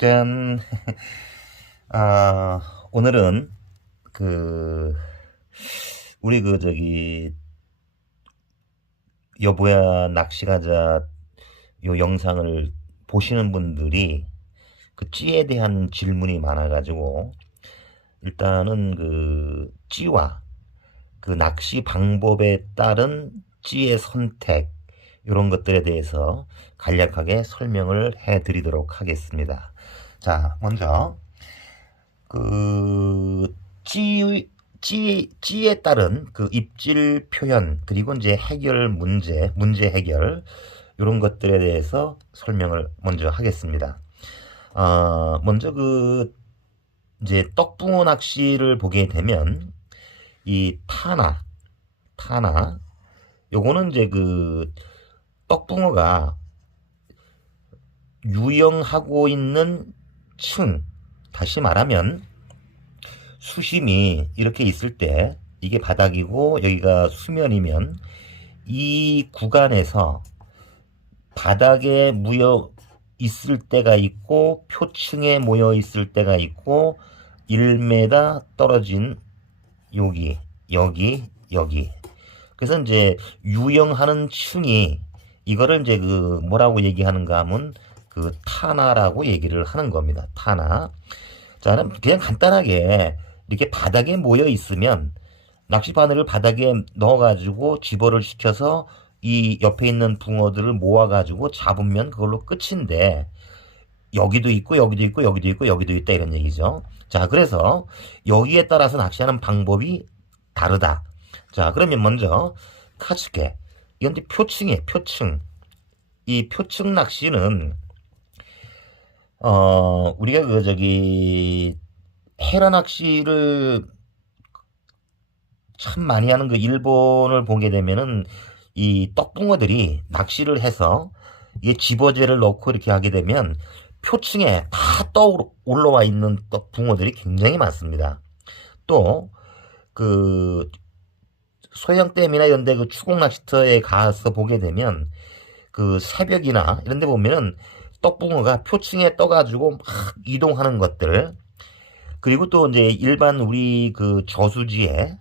짠. 오늘은 우리 여보야 낚시 가자 요 영상을 보시는 분들이 그 찌에 대한 질문이 많아가지고 일단은 찌와 그 낚시 방법에 따른 찌의 선택 이런 것들에 대해서 간략하게 설명을 해 드리도록 하겠습니다. 자, 먼저 그 찌에 따른 그 입질 표현 그리고 이제 문제 해결 이런 것들에 대해서 설명을 먼저 하겠습니다. 먼저 이제 떡붕어 낚시를 보게 되면 이 타나 요거는 이제 떡붕어가 유영하고 있는 다시 말하면 수심이 이렇게 있을 때 이게 바닥이고 여기가 수면이면 이 구간에서 바닥에 모여 있을 때가 있고 표층에 모여 있을 때가 있고 1m 떨어진 여기 그래서 이제 유영하는 층이 이거를 이제 뭐라고 얘기하는가 하면 타나라고 얘기를 하는 겁니다. 타나. 자, 그냥 간단하게 이렇게 바닥에 모여 있으면 낚시 바늘을 바닥에 넣어가지고 집어를 시켜서 이 옆에 있는 붕어들을 모아가지고 잡으면 그걸로 끝인데 여기도 있고 여기도 있고 여기도 있고 여기도 있다 이런 얘기죠. 자, 그래서 여기에 따라서 낚시하는 방법이 다르다. 자, 그러면 먼저 카츠케. 이건 이제 표층이에요. 표층. 이 표층 낚시는 우리가 헤라 낚시를 참 많이 하는 일본을 보게 되면은 이 떡붕어들이 낚시를 해서 이게 집어제를 넣고 이렇게 하게 되면 표층에 다 올라와 있는 떡붕어들이 굉장히 많습니다. 또 소양댐이나 이런 데 추공 낚시터에 가서 보게 되면 새벽이나 이런 데 보면은 떡붕어가 표층에 떠가지고 막 이동하는 것들. 그리고 또 이제 일반 우리 저수지에,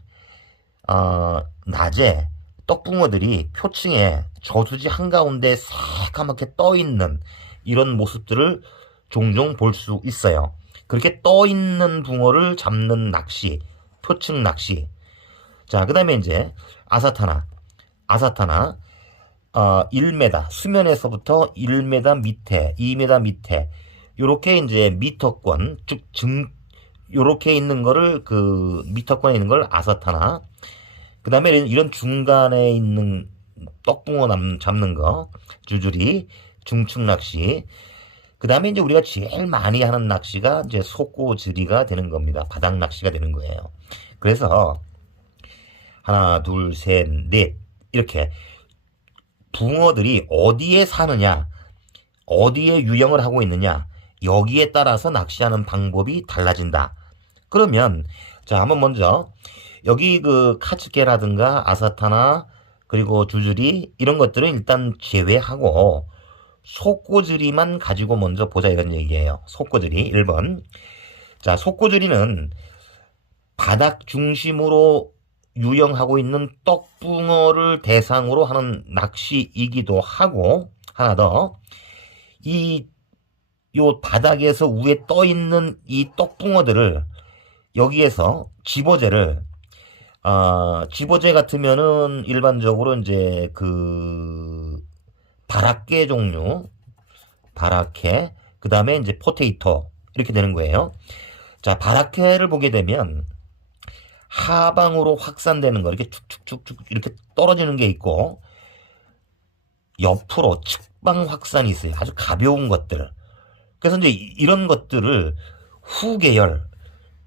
낮에 떡붕어들이 표층에 저수지 한가운데 새까맣게 떠 있는 이런 모습들을 종종 볼 수 있어요. 그렇게 떠 있는 붕어를 잡는 낚시, 표층 낚시. 자, 그 다음에 이제 아사타나. 1m, 수면에서부터 1m 밑에, 2m 밑에, 요렇게 이제 미터권, 요렇게 있는 거를, 미터권에 있는 걸 아사타나. 그 다음에 이런 중간에 있는 떡붕어 잡는 거, 주주리, 중층 낚시. 그 다음에 이제 우리가 제일 많이 하는 낚시가 이제 속고즈리가 되는 겁니다. 바닥 낚시가 되는 거예요. 그래서, 하나, 둘, 셋, 넷, 이렇게, 붕어들이 어디에 사느냐, 어디에 유영을 하고 있느냐, 여기에 따라서 낚시하는 방법이 달라진다. 그러면, 자, 한번 먼저, 여기 카츠케라든가 아사타나, 그리고 주주리, 이런 것들은 일단 제외하고, 속고즈리만 가지고 먼저 보자 이런 얘기예요. 속고즈리, 1번. 자, 속고즈리는 바닥 중심으로 유영하고 있는 떡붕어를 대상으로 하는 낚시이기도 하고, 하나 더, 요 바닥에서 위에 떠 있는 이 떡붕어들을 여기에서 집어제를, 집어제 같으면은 일반적으로 이제 바라케 종류, 그 다음에 이제 포테이토, 이렇게 되는 거예요. 자, 바라케를 보게 되면, 하방으로 확산되는 거, 이렇게 축축축축 이렇게 떨어지는 게 있고, 옆으로 측방 확산이 있어요. 아주 가벼운 것들. 그래서 이제 이런 것들을 후계열,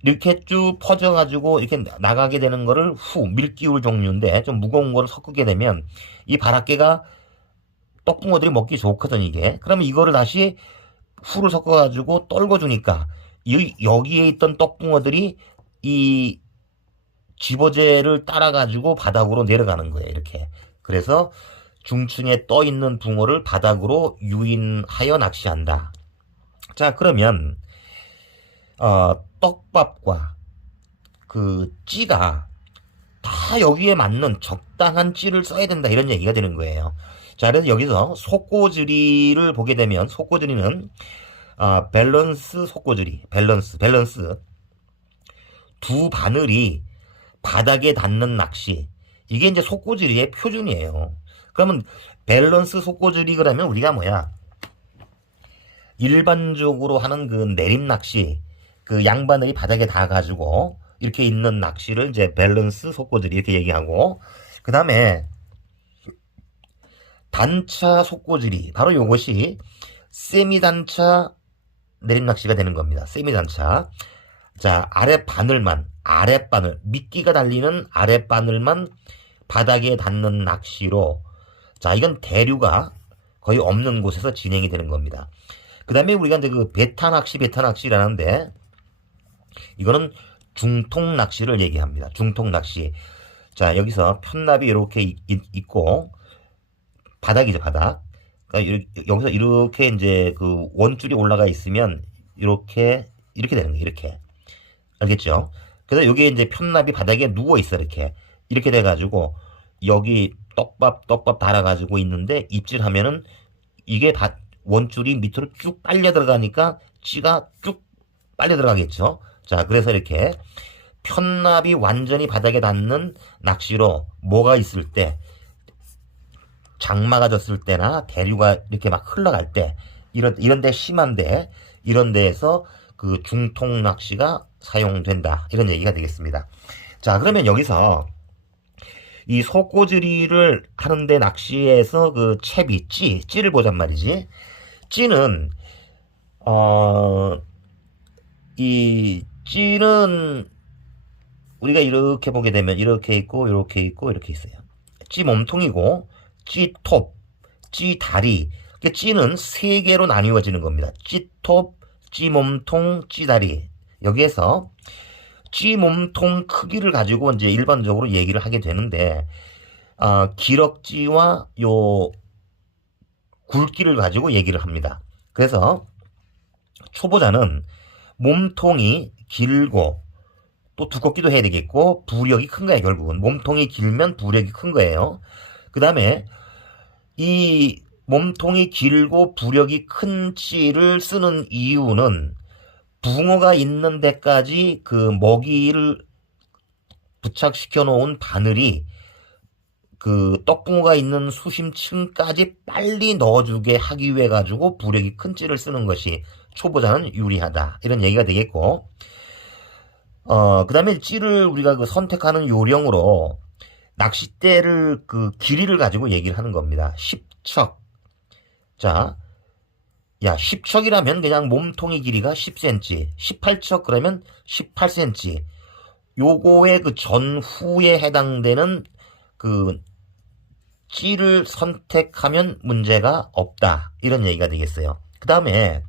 이렇게 쭉 퍼져가지고 이렇게 나가게 되는 거를 밀기울 종류인데, 좀 무거운 거를 섞게 되면, 이 바라케가 떡붕어들이 먹기 좋거든, 이게. 그러면 이거를 다시 후를 섞어가지고 떨궈주니까, 여기에 있던 떡붕어들이 이 집어제를 따라가지고 바닥으로 내려가는 거예요, 이렇게. 그래서 중층에 떠 있는 붕어를 바닥으로 유인하여 낚시한다. 자, 그러면 떡밥과 그 찌가 다 여기에 맞는 적당한 찌를 써야 된다 이런 얘기가 되는 거예요. 자, 그래서 여기서 속꼬즈리를 보게 되면 속꼬즈리는 밸런스 속꼬즈리, 밸런스 두 바늘이 바닥에 닿는 낚시. 이게 이제 속꼬즈리의 표준이에요. 그러면 밸런스 속꼬즈리 그러면 우리가 뭐야? 일반적으로 하는 그 내림 낚시, 그 양바늘이 바닥에 닿아가지고 이렇게 있는 낚시를 이제 밸런스 속꼬즈리 이렇게 얘기하고, 그 다음에 단차 속꼬즈리, 바로 요것이 세미 단차 내림 낚시가 되는 겁니다. 세미 단차. 자, 아랫바늘, 미끼가 달리는 아랫바늘만 바닥에 닿는 낚시로, 자, 이건 대류가 거의 없는 곳에서 진행이 되는 겁니다. 그 다음에 우리가 이제 그 베타 낚시라는데, 이거는 중통 낚시를 얘기합니다. 중통 낚시. 자, 여기서 편납이 이렇게 있고, 바닥이죠, 바닥. 그러니까 여기서 이렇게 이제 그 원줄이 올라가 있으면, 이렇게 되는 거예요, 이렇게. 알겠죠? 그래서 여기에 이제 편납이 바닥에 누워있어, 이렇게. 이렇게 돼가지고, 여기 떡밥 달아가지고 있는데, 입질하면은, 이게 다 원줄이 밑으로 쭉 빨려 들어가니까, 찌가 쭉 빨려 들어가겠죠? 자, 그래서 이렇게, 편납이 완전히 바닥에 닿는 낚시로 뭐가 있을 때, 장마가 졌을 때나 대류가 이렇게 막 흘러갈 때, 이런 데 심한데, 이런 데에서 그 중통 낚시가 사용된다. 이런 얘기가 되겠습니다. 자, 그러면 여기서 이 속꼬즈리를 하는데 낚시에서 그 채비, 찌를 보잔 말이지. 찌는, 이 찌는 우리가 이렇게 보게 되면 이렇게 있고, 이렇게 있고, 이렇게 있어요. 찌 몸통이고, 찌 톱, 찌 다리. 찌는 세 개로 나뉘어지는 겁니다. 찌 톱, 찌 몸통, 찌 다리. 여기에서 찌 몸통 크기를 가지고 이제 일반적으로 얘기를 하게 되는데, 기럭찌와 요 굵기를 가지고 얘기를 합니다. 그래서 초보자는 몸통이 길고 또 두껍기도 해야 되겠고 부력이 큰 거예요. 결국은 몸통이 길면 부력이 큰 거예요. 그 다음에 이 몸통이 길고 부력이 큰 찌를 쓰는 이유는 붕어가 있는 데까지 그 먹이를 부착시켜 놓은 바늘이 그 떡붕어가 있는 수심층까지 빨리 넣어주게 하기 위해 가지고 부력이 큰 찌를 쓰는 것이 초보자는 유리하다. 이런 얘기가 되겠고, 그 다음에 찌를 우리가 그 선택하는 요령으로 낚싯대를 그 길이를 가지고 얘기를 하는 겁니다. 10척. 자, 야, 10척이라면 그냥 몸통의 길이가 10cm, 18척 그러면 18cm. 요거의 그 전후에 해당되는 그 찌를 선택하면 문제가 없다. 이런 얘기가 되겠어요. 그 다음에,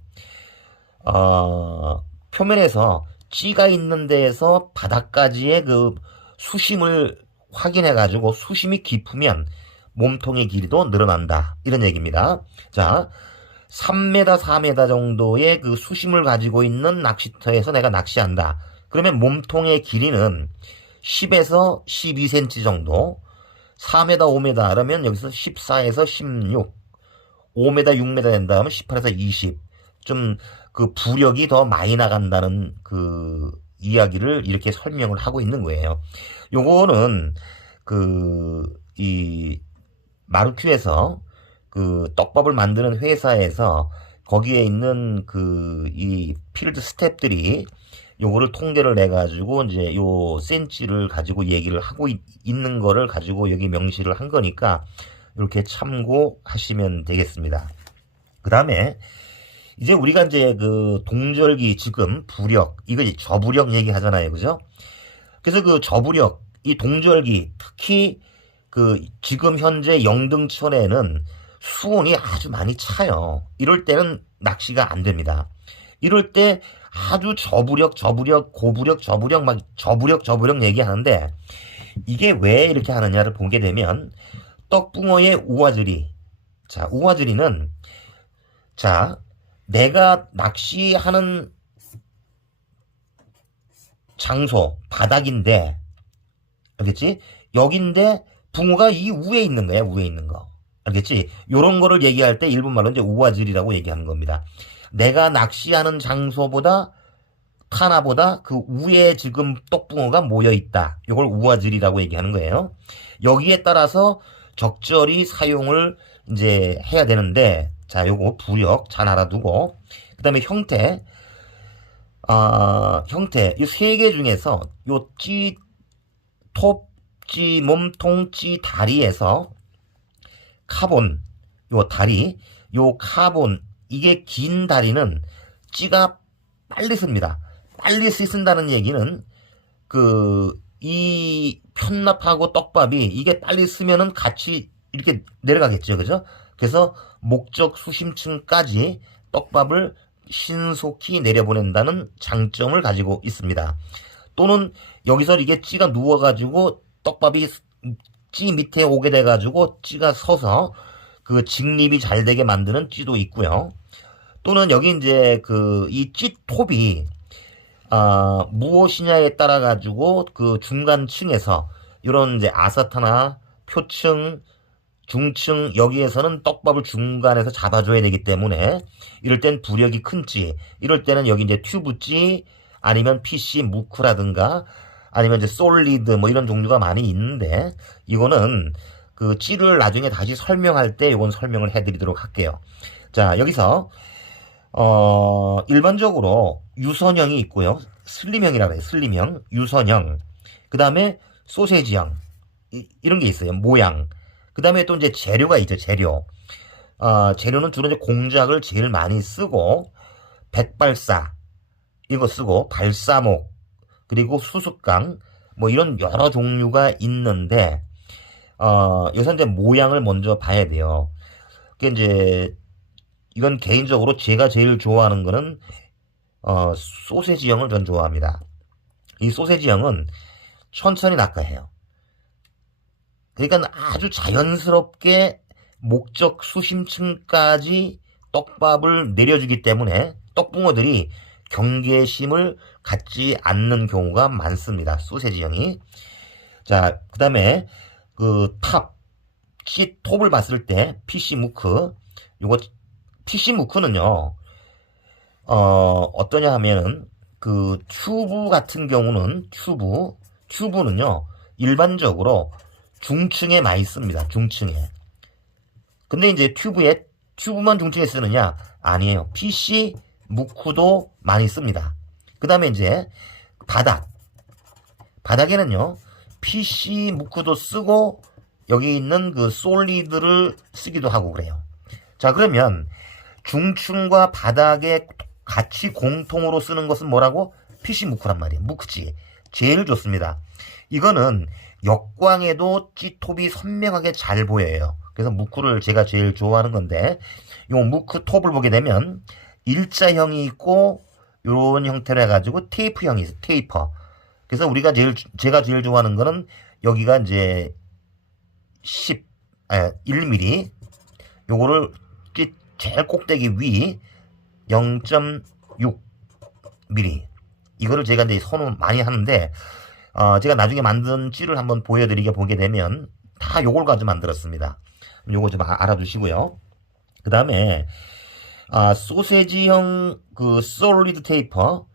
표면에서 찌가 있는 데에서 바닥까지의 그 수심을 확인해가지고 수심이 깊으면 몸통의 길이도 늘어난다. 이런 얘기입니다. 자, 3m, 4m 정도의 그 수심을 가지고 있는 낚시터에서 내가 낚시한다. 그러면 몸통의 길이는 10에서 12cm 정도, 4m, 5m 그러면 여기서 14에서 16, 5m, 6m 된다 하면 18에서 20. 좀 그 부력이 더 많이 나간다는 그 이야기를 이렇게 설명을 하고 있는 거예요. 요거는 이 마루큐에서 그 떡밥을 만드는 회사에서 거기에 있는 이 필드 스태프들이 요거를 통계를 내 가지고 이제 요 센치를 가지고 얘기를 하고 있는 거를 가지고 여기 명시를 한 거니까 이렇게 참고하시면 되겠습니다. 그 다음에 이제 우리가 이제 그 동절기 지금 부력, 이거 저부력 얘기하잖아요. 그죠? 그래서 그 저부력, 이 동절기, 특히 그 지금 현재 영등천에는 수온이 아주 많이 차요. 이럴 때는 낚시가 안 됩니다. 이럴 때 아주 저부력, 고부력, 막 저부력 얘기하는데 이게 왜 이렇게 하느냐를 보게 되면 떡붕어의 우아즈리. 자, 우아즈리는 자, 내가 낚시하는 장소, 바닥인데, 알겠지? 여긴데 붕어가 이 위에 있는 거야, 위에 있는 거. 알겠지? 요런 거를 얘기할 때 일본말로 이제 우아질이라고 얘기하는 겁니다. 내가 낚시하는 장소보다, 타나보다 그 위에 지금 떡붕어가 모여 있다. 요걸 우아질이라고 얘기하는 거예요. 여기에 따라서 적절히 사용을 이제 해야 되는데, 자, 요거 부력 잘 알아두고, 그 다음에 형태, 형태, 이 세 개 중에서 요 톱, 몸통, 다리에서 카본, 요 다리, 요 카본, 이게 긴 다리는 찌가 빨리 씁니다. 빨리 쓴다는 얘기는 이 편납하고 떡밥이 이게 빨리 쓰면은 같이 이렇게 내려가겠죠. 그죠? 그래서 목적 수심층까지 떡밥을 신속히 내려보낸다는 장점을 가지고 있습니다. 또는 여기서 이게 찌가 누워가지고 떡밥이 찌 밑에 오게 돼가지고 찌가 서서 그 직립이 잘 되게 만드는 찌도 있고요. 또는 여기 이제 이 찌 톱이 무엇이냐에 따라 가지고 그 중간층에서 이런 이제 아사타나 표층, 중층 여기에서는 떡밥을 중간에서 잡아줘야 되기 때문에 이럴 땐 부력이 큰 찌, 이럴 때는 여기 이제 튜브 찌 아니면 PC 무크라든가 아니면 이제 솔리드 뭐 이런 종류가 많이 있는데 이거는 그 찌를 나중에 다시 설명할 때 이건 설명을 해드리도록 할게요. 자, 여기서 일반적으로 유선형이 있고요. 슬림형이라고 해요. 슬림형, 유선형. 그 다음에 소세지형. 이런 게 있어요. 모양. 그 다음에 또 이제 재료가 있죠. 재료. 재료는 주로 이제 공작을 제일 많이 쓰고, 백발사. 이거 쓰고, 발사목. 그리고 수수깡. 뭐 이런 여러 종류가 있는데, 여기서 이제 모양을 먼저 봐야 돼요. 그게 이제, 이건 개인적으로 제가 제일 좋아하는 거는 소세지형을 전 좋아합니다. 이 소세지형은 천천히 낚아해요. 그러니까 아주 자연스럽게 목적 수심층까지 떡밥을 내려주기 때문에 떡붕어들이 경계심을 갖지 않는 경우가 많습니다. 소세지형이. 자, 그 다음에 톱을 봤을 때 PC 무크, 요거 PC 무크는요, 어떠냐 하면은, 튜브 같은 경우는, 튜브는요, 일반적으로 중층에 많이 씁니다. 중층에. 근데 이제 튜브만 중층에 쓰느냐? 아니에요. PC 무크도 많이 씁니다. 그 다음에 이제, 바닥에는요, PC 무크도 쓰고, 여기 있는 그 솔리드를 쓰기도 하고 그래요. 자, 그러면, 중층과 바닥에 같이 공통으로 쓰는 것은 뭐라고? PC 무크란 말이에요. 무크지. 제일 좋습니다. 이거는 역광에도 찌톱이 선명하게 잘 보여요. 그래서 무크를 제가 제일 좋아하는 건데, 요 무크 톱을 보게 되면 일자형이 있고 요런 형태로 해가지고 테이프형이 있어요. 테이퍼. 그래서 제가 제일 좋아하는 거는 여기가 이제 1mm 요거를 제일 꼭대기 위 0.6mm 이거를 제가 이제 선호 많이 하는데 제가 나중에 만든 찌를 한번 보게 되면 다 요걸 가지고 만들었습니다. 요거 좀 알아두시고요. 그 다음에 소세지형 솔리드 테이퍼.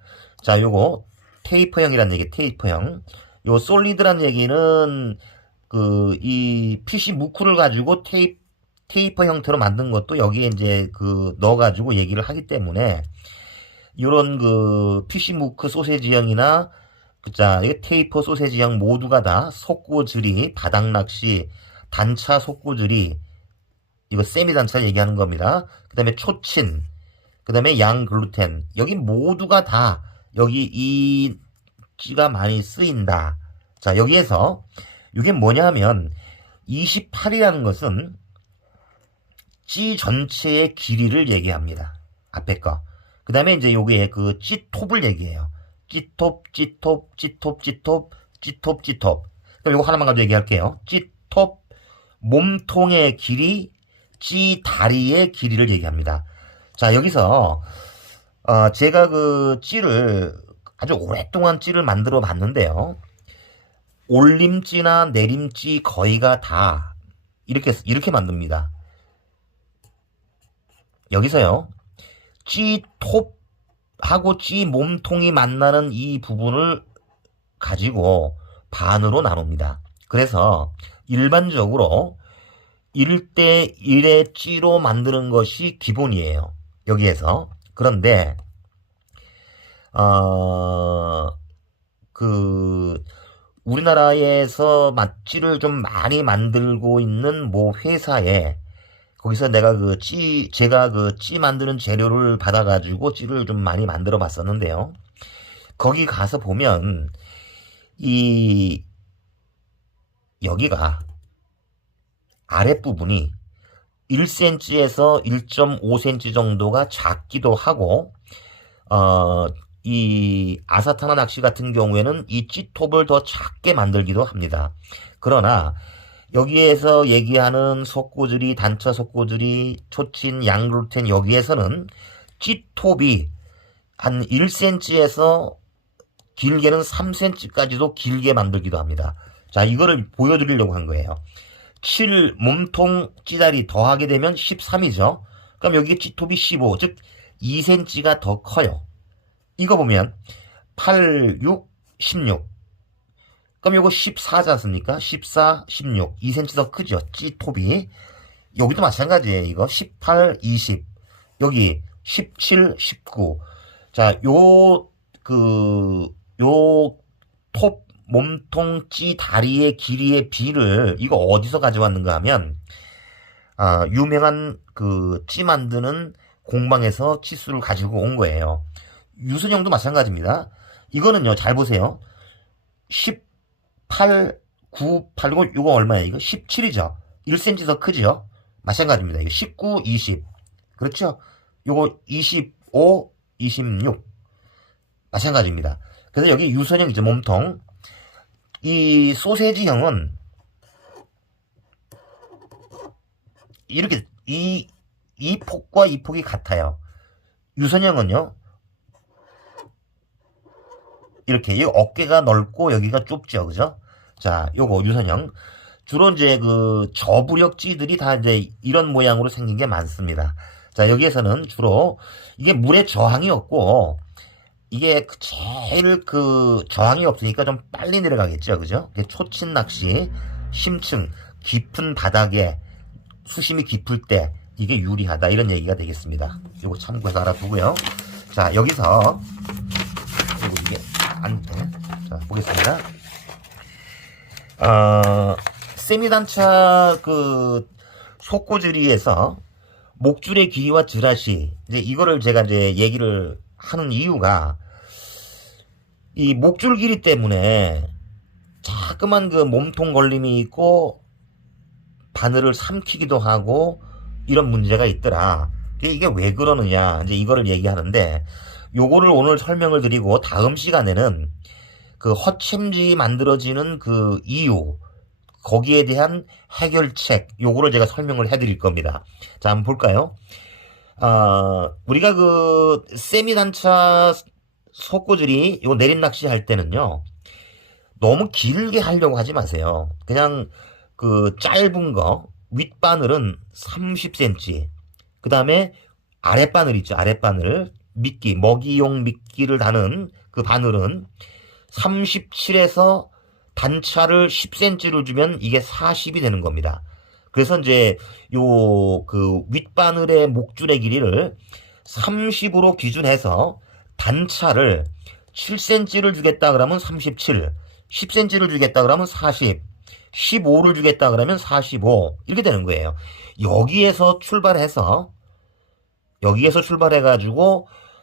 자, 요거 테이퍼형이란 얘기. 테이퍼형. 요 솔리드란 얘기는 이 PC 무크를 가지고 테이퍼 형태로 만든 것도 여기에 이제 넣어가지고 얘기를 하기 때문에 요런 PC 무크 소세지형이나 이 테이퍼 소세지형 모두가 다 속고즈리, 바닥낚시, 단차 속고즈리, 이거 세미 단차 얘기하는 겁니다. 그 다음에 초친, 그 다음에 양글루텐, 여기 모두가 다 여기 이 찌가 많이 쓰인다. 자, 여기에서 이게 뭐냐 하면 28이라는 것은 찌 전체의 길이를 얘기합니다. 앞에 거. 그 다음에 이제 요게 찌톱을 얘기해요. 찌톱. 그럼 요거 하나만 가지고 얘기할게요. 찌톱, 몸통의 길이, 찌 다리의 길이를 얘기합니다. 자, 여기서 제가 그 찌를 아주 오랫동안 찌를 만들어 봤는데요. 올림찌나 내림찌 거의가 다 이렇게 만듭니다. 여기서요. 찌 톱하고 찌 몸통이 만나는 이 부분을 가지고 반으로 나눕니다. 그래서 일반적으로 1대 1의 찌로 만드는 것이 기본이에요. 여기에서. 그런데 그 우리나라에서 맛찌를 좀 많이 만들고 있는 모 회사에 거기서 내가 제가 그 찌 만드는 재료를 받아가지고 찌를 좀 많이 만들어 봤었는데요. 거기 가서 보면 여기가 아랫부분이 1cm에서 1.5cm 정도가 작기도 하고, 이 아사타나 낚시 같은 경우에는 이 찌톱을 더 작게 만들기도 합니다. 그러나 여기에서 얘기하는 속고줄이, 단차 속고줄이, 초친, 양루텐 여기에서는 찌톱이 한 1cm에서 길게는 3cm까지도 길게 만들기도 합니다. 자, 이거를 보여드리려고 한 거예요. 7 몸통 찌다리 더하게 되면 13이죠. 그럼 여기 찌톱이 15, 즉 2cm가 더 커요. 이거 보면 8, 6, 16. 그럼 요거 14지 않습니까? 14, 16. 2cm 더 크죠. 찌톱이. 여기도 마찬가지예요. 이거 18, 20. 여기 17, 19. 자, 톱 몸통 찌 다리의 길이의 비를 이거 어디서 가져왔는가 하면 유명한 그 찌 만드는 공방에서 치수를 가지고 온 거예요. 유선형도 마찬가지입니다. 이거는요, 잘 보세요. 18, 9, 8, 이거 얼마예요? 이거 17이죠. 1cm 더 크죠? 마찬가지입니다. 이거 19, 20. 그렇죠? 요거 25, 26. 마찬가지입니다. 그래서 여기 유선형이죠, 몸통. 이 소세지형은 이렇게 이 폭과 이 폭이 같아요. 유선형은요, 이렇게 이 어깨가 넓고 여기가 좁죠, 그죠? 자, 요거 유선형. 주로 이제 그 저부력찌들이 다 이제 이런 모양으로 생긴 게 많습니다. 자, 여기에서는 주로 이게 물에 저항이 없고 이게 제일 저항이 없으니까 좀 빨리 내려가겠죠, 그죠? 초친 낚시, 심층, 깊은 바닥에 수심이 깊을 때 이게 유리하다 이런 얘기가 되겠습니다. 이거 참고해서 알아두고요. 자, 여기서 그리고 이게 안 돼. 자, 보겠습니다. 세미단차 속고지리에서 목줄의 길이와 즈라시 이제 이거를 제가 이제 얘기를 하는 이유가 이 목줄 길이 때문에 자그만 그 몸통 걸림이 있고 바늘을 삼키기도 하고 이런 문제가 있더라. 이게 왜 그러느냐 이제 이거를 얘기하는데 요거를 오늘 설명을 드리고 다음 시간에는 그 헛챔지 만들어지는 그 이유 거기에 대한 해결책 요거를 제가 설명을 해드릴 겁니다. 자, 한번 볼까요? 우리가 그 세미단차 속고줄이 요 내린 낚시 할 때는요 너무 길게 하려고 하지 마세요. 그냥 그 짧은 거 윗바늘은 30cm, 그 다음에 아랫바늘 있죠. 아랫바늘 미끼, 먹이용 미끼를 다는 그 바늘은 37에서 단차를 10cm를 주면 이게 40이 되는 겁니다. 그래서 이제 그 윗바늘의 목줄의 길이를 30으로 기준해서 단차를 7cm를 주겠다 그러면 37, 10cm를 주겠다 그러면 40, 15를 주겠다 그러면 45 이렇게 되는 거예요. 여기에서 출발해가지고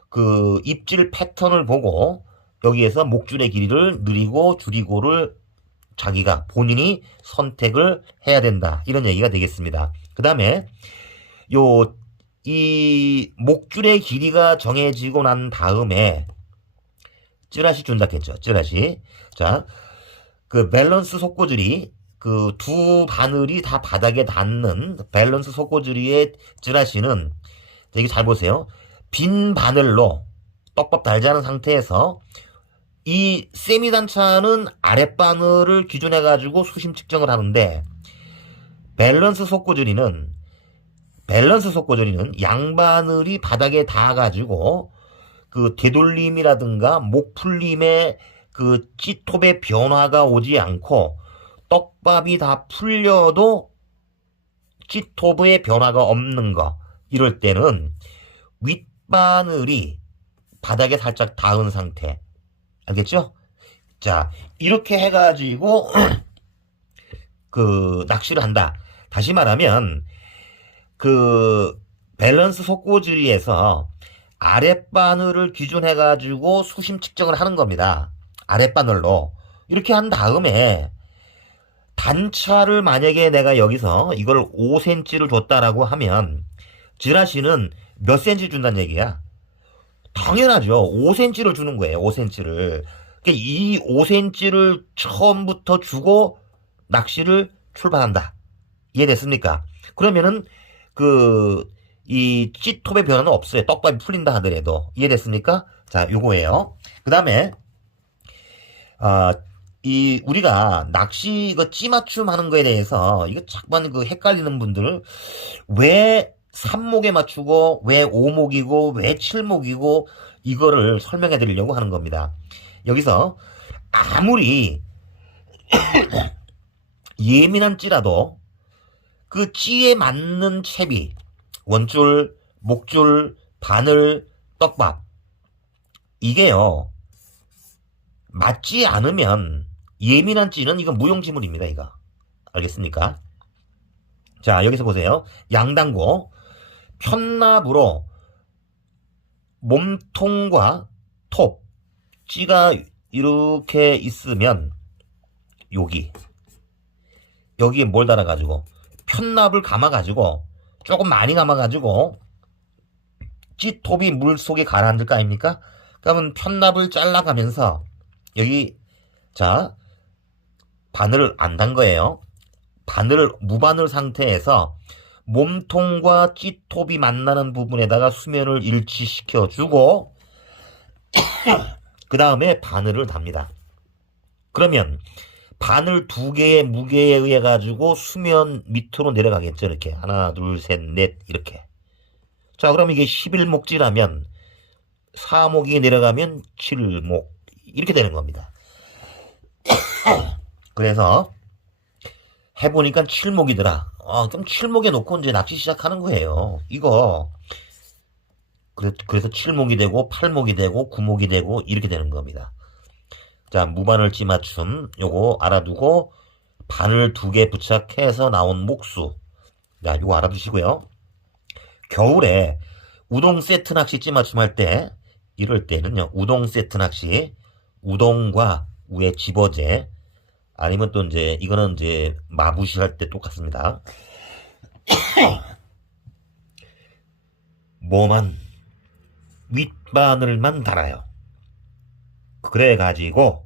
그 입질 패턴을 보고 여기에서 목줄의 길이를 느리고 줄이고를 자기가 본인이 선택을 해야 된다 이런 얘기가 되겠습니다. 그 다음에 이 목줄의 길이가 정해지고 난 다음에 찌라시 준다 했죠. 찌라시. 자, 그 밸런스 속고줄이 그 두 바늘이 다 바닥에 닿는 밸런스 속고줄이의 찌라시는 이게 잘 보세요. 빈 바늘로 떡밥 달지 않은 상태에서 이 세미단차는 아랫바늘을 기준해가지고 수심 측정을 하는데, 밸런스 속고줄이는 양바늘이 바닥에 닿아가지고 그 되돌림이라든가 목풀림의 그 찌톱의 변화가 오지 않고 떡밥이 다 풀려도 찌톱의 변화가 없는 거, 이럴 때는 윗바늘이 바닥에 살짝 닿은 상태, 알겠죠? 자, 이렇게 해가지고 그 낚시를 한다. 다시 말하면 그 밸런스 속고줄이에서 아랫바늘을 기준해가지고 수심 측정을 하는 겁니다. 아랫바늘로 이렇게 한 다음에 단차를 만약에 내가 여기서 이걸 5cm를 줬다라고 하면 지라시는 몇 cm 준다는 얘기야? 당연하죠. 5cm를 주는 거예요. 5cm를. 그러니까 이 5cm를 처음부터 주고 낚시를 출발한다. 이해됐습니까? 그러면은 이 찌톱의 변화는 없어요. 떡밥이 풀린다 하더라도. 이해됐습니까? 자, 요거예요. 그 다음에 우리가 낚시 찌맞춤 하는 거에 대해서 이거 자꾸만 헷갈리는 분들, 왜 3목에 맞추고 왜 5목이고 왜 7목이고 이거를 설명해 드리려고 하는 겁니다. 여기서 아무리 예민한 찌라도 그 찌에 맞는 채비, 원줄, 목줄, 바늘, 떡밥, 이게요 맞지 않으면 예민한 찌는 이건 무용지물입니다. 이거 알겠습니까? 자, 여기서 보세요. 양단고 편납으로 몸통과 톱, 찌가 이렇게 있으면 여기에 뭘 달아가지고 편납을 감아가지고 조금 많이 감아가지고 찌톱이 물속에 가라앉을 거 아닙니까? 그러면 편납을 잘라가면서 여기, 자, 바늘을 안 단 거예요. 바늘을 무바늘 상태에서 몸통과 찌톱이 만나는 부분에다가 수면을 일치시켜주고 그 다음에 바늘을 답니다. 그러면 바늘 2개의 무게에 의해 가지고 수면 밑으로 내려가겠죠. 이렇게 하나 둘 셋 넷 이렇게. 자, 그럼 이게 11목지라면 4목이 내려가면 7목 이렇게 되는 겁니다. 그래서 해보니까 7목이더라. 그럼 7목에 놓고 이제 낚시 시작하는 거예요. 이거 그래서 7목이 되고 8목이 되고 9목이 되고 이렇게 되는 겁니다. 자, 무바늘 찌맞춤 요거 알아두고 바늘 2개 부착해서 나온 목수, 자, 요거 알아두시고요. 겨울에 우동 세트 낚시 찌맞춤 할 때, 이럴 때는요, 우동 세트 낚시, 우동과 위에 집어제, 아니면 또 이거는 마부시 할 때 똑같습니다. 윗바늘만 달아요. 그래가지고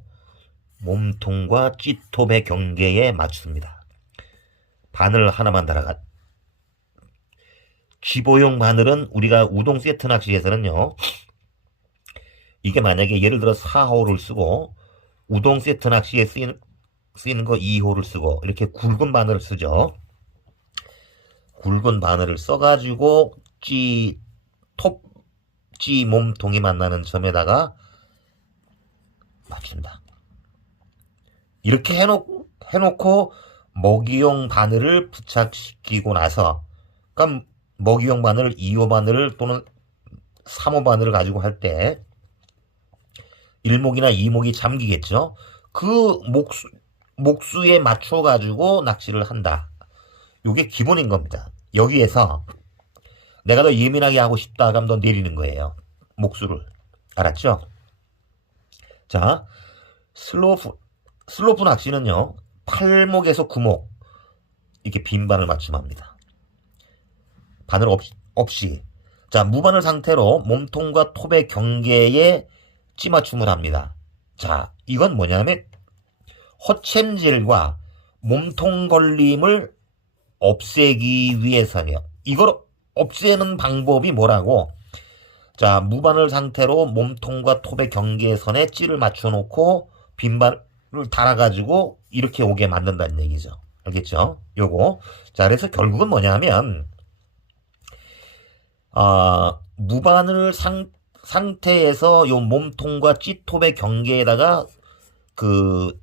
몸통과 찌톱의 경계에 맞춥니다. 바늘 하나만 달아가. 집어용 바늘은 우리가 우동 세트 낚시에서는요, 이게 만약에 예를 들어 4호를 쓰고 우동 세트 낚시에 쓰이는 거 2호를 쓰고 이렇게 굵은 바늘을 쓰죠. 굵은 바늘을 써가지고 찌 몸통이 만나는 점에다가 맞춘다. 이렇게 해놓고 먹이용 바늘을 부착시키고 나서, 그럼 먹이용 바늘 2호 바늘을 또는 3호 바늘을 가지고 할 때 1목이나 2목이 잠기겠죠. 그 목수에 맞춰가지고 낚시를 한다. 요게 기본인 겁니다. 여기에서 내가 더 예민하게 하고 싶다 하면 더 내리는 거예요. 목수를. 알았죠? 자, 슬로프 낚시는요, 8목에서 9목 이렇게 빈 바늘 맞춤합니다. 바늘 없이. 자, 무바늘 상태로 몸통과 톱의 경계에 찌맞춤을 합니다. 자, 이건 뭐냐면 허챔질과 몸통 걸림을 없애기 위해서요. 이걸 없애는 방법이 뭐라고? 자, 무바늘 상태로 몸통과 톱의 경계선에 찌를 맞춰놓고 빈바늘을 달아가지고 이렇게 오게 만든다는 얘기죠. 알겠죠? 요거. 자, 그래서 결국은 뭐냐 하면, 무바늘 상태에서 요 몸통과 찌톱의 경계에다가 그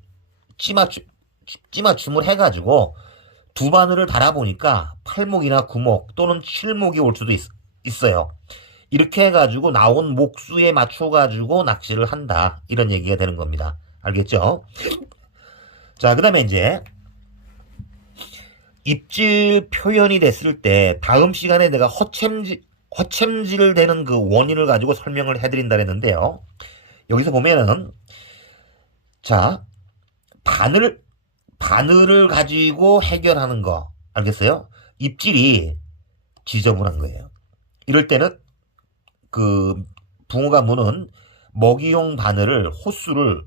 찌맞춤을 해가지고 두 바늘을 달아보니까 팔목이나 구목 또는 칠목이 올 수도 있어요. 이렇게 해가지고 나온 목수에 맞춰가지고 낚시를 한다. 이런 얘기가 되는 겁니다. 알겠죠? 자, 그 다음에 이제 입질 표현이 됐을 때 다음 시간에 내가 허챔질 되는 그 원인을 가지고 설명을 해드린다 했는데요. 여기서 보면은 자, 바늘을 가지고 해결하는 거 알겠어요? 입질이 지저분한 거예요. 이럴 때는 그 붕어가 무는 먹이용 바늘을 호수를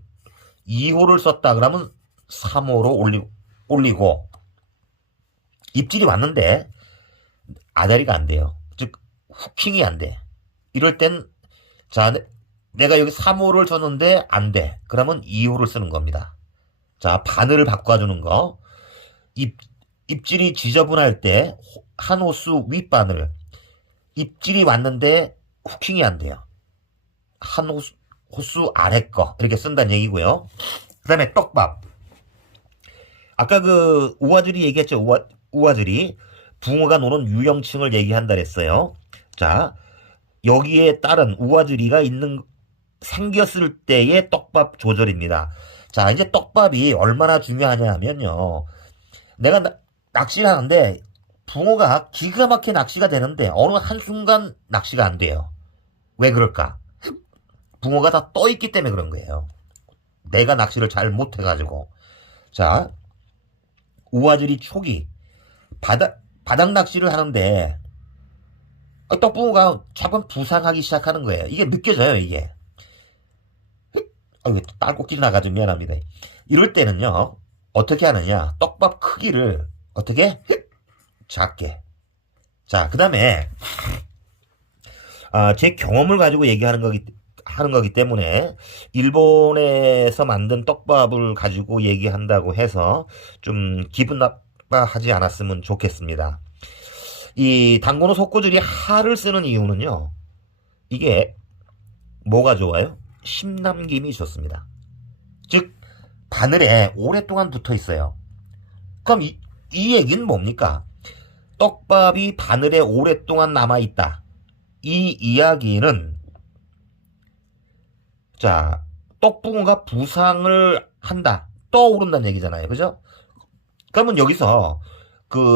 2호를 썼다 그러면 3호로 올리고 입질이 왔는데 아다리가 안 돼요. 즉 후킹이 안 돼. 이럴 땐 자, 내가 여기 3호를 줬는데 안 돼. 그러면 2호를 쓰는 겁니다. 자, 바늘을 바꿔주는 거. 입질이 지저분할 때 한 호수 윗바늘. 입질이 왔는데 후킹이 안 돼요. 한 호수 아래 거. 이렇게 쓴다는 얘기고요. 그 다음에 떡밥. 아까 그 우아들이 얘기했죠. 우아들이 붕어가 노는 유형층을 얘기한다 그랬어요. 자, 여기에 따른 우아들이가 생겼을 때의 떡밥 조절입니다. 자, 이제 떡밥이 얼마나 중요하냐 하면요. 내가 낚시를 하는데 붕어가 기가 막히게 낚시가 되는데 어느 한순간 낚시가 안 돼요. 왜 그럴까? 붕어가 다 떠있기 때문에 그런 거예요. 내가 낚시를 잘 못해가지고. 자, 우아들이 초기 바닥 낚시를 하는데 떡붕어가 자꾸 부상하기 시작하는 거예요. 이게 느껴져요, 이게. 왜 딸꾹질 나가지고 미안합니다. 이럴 때는요, 어떻게 하느냐. 떡밥 크기를 어떻게? 작게. 자, 그 다음에, 제 경험을 가지고 얘기하는 거기 때문에, 일본에서 만든 떡밥을 가지고 얘기한다고 해서, 좀 기분 나빠하지 않았으면 좋겠습니다. 이 단고노 속고들이 하를 쓰는 이유는요, 이게 뭐가 좋아요? 심남김이 좋습니다. 즉 바늘에 오랫동안 붙어 있어요. 그럼 이 얘기는 뭡니까? 떡밥이 바늘에 오랫동안 남아 있다. 이 이야기는 자, 떡붕어가 부상을 한다. 떠오른다는 얘기잖아요. 그죠? 그러면 여기서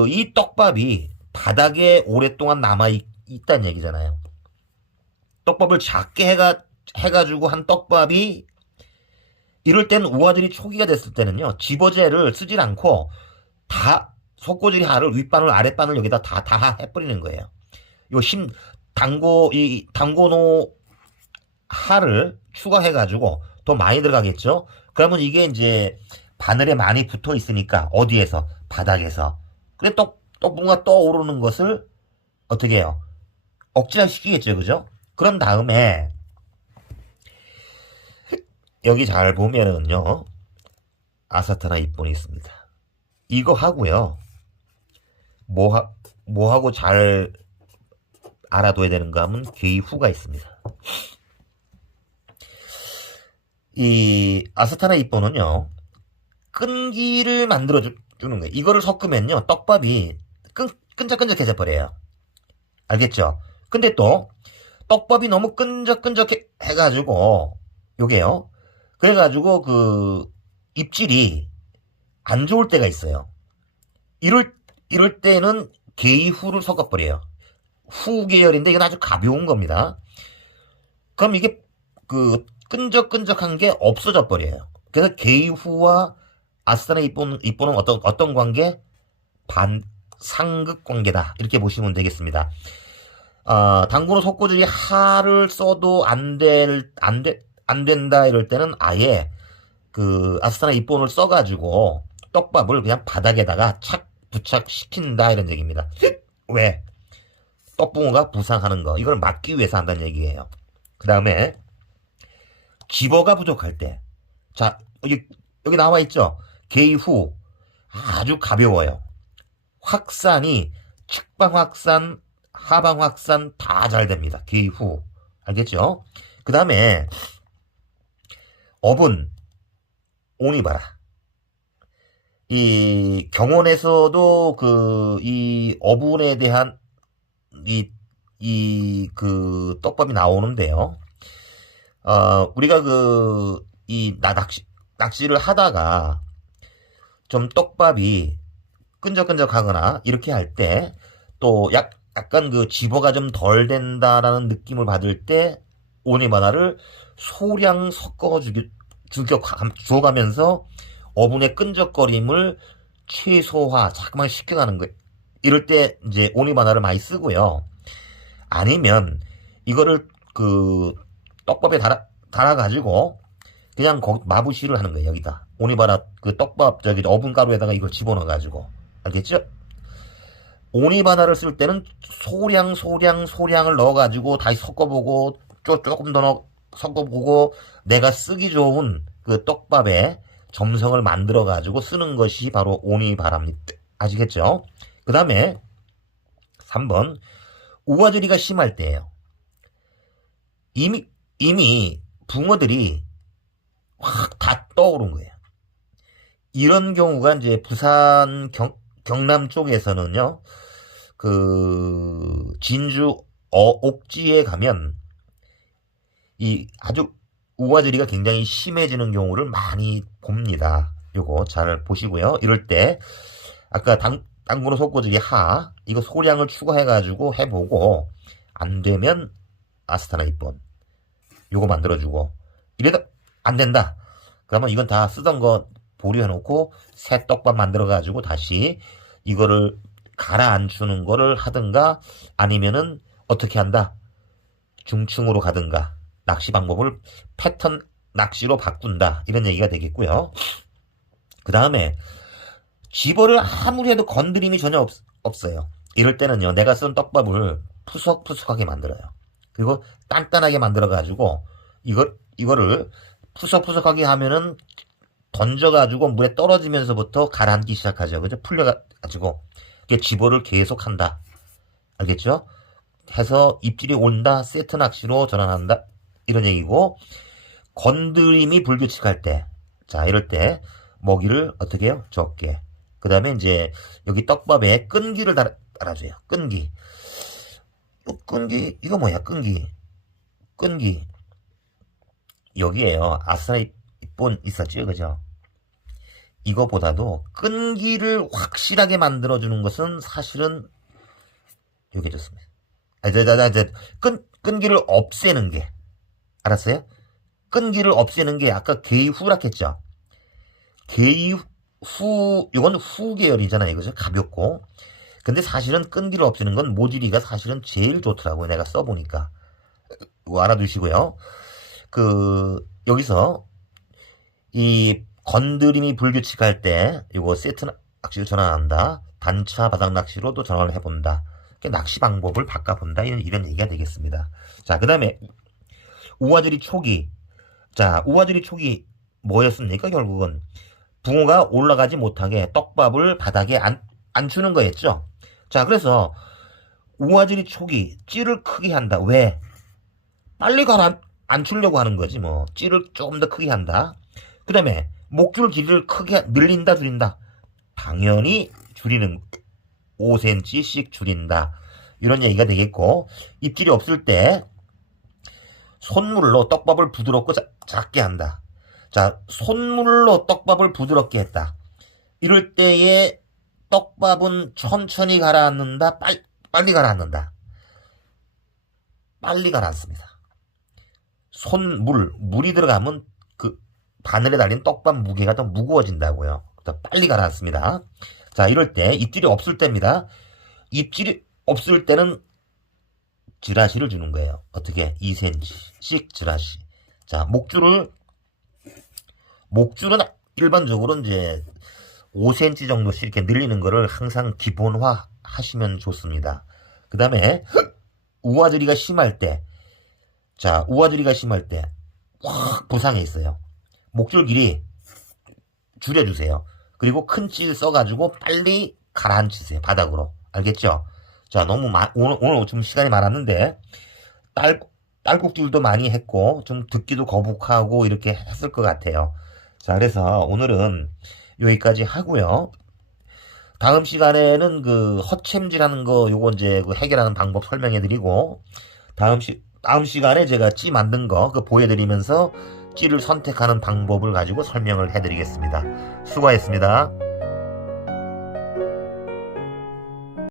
이 떡밥이 바닥에 오랫동안 남아 있다는 얘기잖아요. 떡밥을 작게 해가지고 한 떡밥이 이럴 때는 우아들이 초기가 됐을 때는요, 집어제를 쓰질 않고 다 속고질이 하를 윗바늘 아랫바늘 여기다 다 해버리는 거예요. 단고노 하를 추가해가지고 더 많이 들어가겠죠. 그러면 이게 이제 바늘에 많이 붙어 있으니까 어디에서? 바닥에서. 근데 떡붕어가 떠오르는 것을 어떻게 해요? 억제시키겠죠, 그죠? 그런 다음에 여기 잘 보면은요, 아사타나 입본이 있습니다. 이거 하고요, 뭐하고 잘 알아둬야 되는가 하면 괴이후가 있습니다. 이 아사타나 입본은요, 끈기를 만들어 주는 거예요. 이거를 섞으면요, 떡밥이 끈적끈적해져 버려요. 알겠죠? 근데 또 떡밥이 너무 끈적끈적해 해가지고 요게요. 그래가지고 그 입질이 안 좋을 때가 있어요. 이럴 때는 게이후를 섞어버려요. 후 계열인데 이건 아주 가벼운 겁니다. 그럼 이게 그 끈적끈적한 게 없어져 버려요. 그래서 게이후와 아스타나 입보는 어떤 관계? 반상극 관계다. 이렇게 보시면 되겠습니다. 단고노 속고질이 하를 써도 안 된다 이럴 때는 아예 그 아스타나 입본을 써가지고 떡밥을 그냥 바닥에다가 부착시킨다 이런 얘기입니다. 왜? 떡붕어가 부상하는 거, 이걸 막기 위해서 한다는 얘기예요. 그 다음에 집어가 부족할 때, 자, 여기 나와 있죠. 개의 후 아주 가벼워요. 확산이 측방 확산, 하방 확산 다 잘 됩니다. 개의 후. 알겠죠? 그 다음에 어분, 오니바라. 이 경원에서도 이 어분에 대한 그 떡밥이 나오는데요. 우리가 낚시를 하다가 좀 떡밥이 끈적끈적하거나 이렇게 할 때 또 약간 그 집어가 좀 덜 된다라는 느낌을 받을 때 오니바나를 소량 주어가면서 어분의 끈적거림을 최소화, 자꾸만 시켜가는 거예요. 이럴 때 이제 오니바나를 많이 쓰고요. 아니면 이거를 그 떡밥에 달아가지고 그냥 마부시를 하는 거예요. 여기다 오니바나 그 떡밥 어분 가루에다가 이걸 집어넣어가지고. 알겠죠? 오니바나를 쓸 때는 소량을 넣어가지고 다시 섞어보고 조금 더 섞어보고 내가 쓰기 좋은 그 떡밥에 점성을 만들어가지고 쓰는 것이 바로 오니바랍니다. 아시겠죠? 그 다음에 3번 우아즈리가 심할 때예요. 이미 붕어들이 확 다 떠오른 거예요. 이런 경우가 이제 부산 경남 쪽에서는요, 그 진주 옥지에 가면 이 아주 우아즈리가 굉장히 심해지는 경우를 많이 봅니다. 요거 잘 보시고요. 이럴 때 아까 당근어 속고지기 이거 소량을 추가해가지고 해보고 안 되면 아스타나 입번 요거 만들어주고, 이래도 안 된다 그러면 이건 다 쓰던 거 보류해놓고 새 떡밥 만들어가지고 다시 이거를 가라앉히는 거를 하든가, 아니면은 어떻게 한다, 중층으로 가든가 낚시 방법을 패턴 낚시로 바꾼다, 이런 얘기가 되겠고요. 그 다음에 집어를 아무리 해도 건드림이 전혀 없어요. 이럴 때는요, 내가 쓴 떡밥을 푸석푸석하게 만들어요. 그리고 단단하게 만들어가지고 이거를 푸석푸석하게 하면은 던져가지고 물에 떨어지면서부터 가라앉기 시작하죠. 그죠? 풀려가지고 집어를 계속 한다. 알겠죠? 해서 입질이 온다, 세트 낚시로 전환한다, 이런 얘기고, 건드림이 불규칙할 때, 자, 이럴 때 먹이를 어떻게 해요? 적게. 그 다음에 이제 여기 떡밥에 끈기를 달아줘요. 끈기. 이거 뭐야? 끈기. 여기에요. 아스타나 입본 있었죠? 그죠? 이거보다도 끈기를 확실하게 만들어주는 것은 사실은 이게 좋습니다. 끈기를 없애는 게. 알았어요? 끈기를 없애는 게 아까 개이후라 했죠? 개이후, 이건 후 계열이잖아요. 그죠? 가볍고. 근데 사실은 끈기를 없애는 건 모질이가 사실은 제일 좋더라고요. 내가 써보니까. 알아두시고요. 여기서 이 건드림이 불규칙할 때 이거 세트 낚시로 전환한다. 단차 바닥 낚시로도 전환을 해본다. 낚시 방법을 바꿔본다. 이런 얘기가 되겠습니다. 자, 그 다음에 우아즈리 초기. 자, 우아즈리 초기 뭐였습니까? 결국은 붕어가 올라가지 못하게 떡밥을 바닥에 안 주는 거였죠. 자, 그래서 우아즈리 초기 찌를 크게 한다. 왜? 빨리 안 주려고 하는 거지 뭐. 찌를 조금 더 크게 한다. 그 다음에 목줄 길이를 크게 늘린다, 줄인다. 당연히 줄이는 5cm씩 줄인다. 이런 얘기가 되겠고, 입질이 없을 때 손물로 떡밥을 부드럽고 작게 한다. 자, 손물로 떡밥을 부드럽게 했다. 이럴 때에 떡밥은 천천히 가라앉는다, 빨리 가라앉는다. 빨리 가라앉습니다. 물이 들어가면 그 바늘에 달린 떡밥 무게가 더 무거워진다고요. 더 빨리 가라앉습니다. 자, 이럴 때 입질이 없을 때입니다. 입질이 없을 때는 즈라시를 주는 거예요. 어떻게? 2cm씩 즈라시. 자, 목줄은 일반적으로 이제 5cm 정도씩 이렇게 늘리는 거를 항상 기본화 하시면 좋습니다. 그 다음에 우아들이가 심할 때, 자, 우아들이가 심할 때, 확 부상해 있어요. 목줄 길이 줄여주세요. 그리고 큰 찔 써가지고 빨리 가라앉히세요. 바닥으로. 알겠죠? 자, 너무 오늘 좀 시간이 많았는데, 딸꾹질도 많이 했고, 좀 듣기도 거북하고 이렇게 했을 것 같아요. 자, 그래서 오늘은 여기까지 하고요. 다음 시간에는 그 허챔질하는 거 요거 이제 그 해결하는 방법 설명해 드리고, 다음 시간에 제가 찌 만든 거 그 보여드리면서 찌를 선택하는 방법을 가지고 설명을 해 드리겠습니다. 수고하셨습니다.